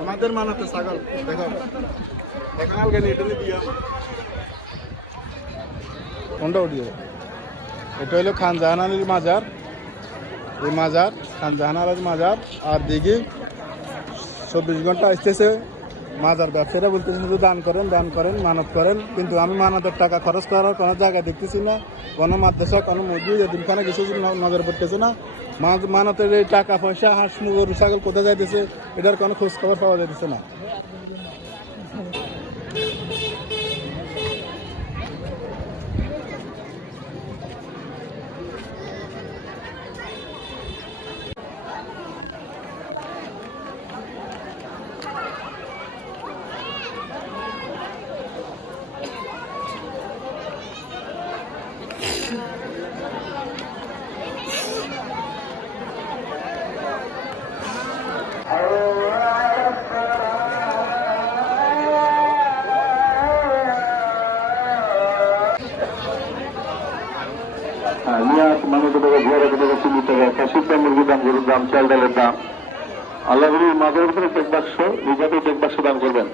আমাদের মানাতে ছাগল দেখো এখন গেলে এটা দিয়া কোনটা উঠিয়ে এটা হলো খান জাহান আলীর মাজার। এই মাজার খান জাহান আলীর মাজার। আর দেখি 24 ঘন্টা আসতেছে মাজার ব্যবসায়ীরা বলতেছেন শুধু দান করেন মানত করেন, কিন্তু আমি মানতের টাকা খরচ করার কোনো জায়গা দেখতেছি না, কোনো মাদ্রাসা কোনো মসজিদ এদিনখানে কিছু নজর পড়তেছে না। মানতের এই টাকা পয়সা হাঁস মুরগি ছাগল কোথায় যাইতেছে এটার কোনো খোঁজ খবর পাওয়া যাইতেছে না। মুরগির দাম, গরুর দাম, চাল ডালের দাম, আল্লাহ মাঝের ভিতরে টেক বাক্স নিজেকে টেক বাক্স দান করবেন।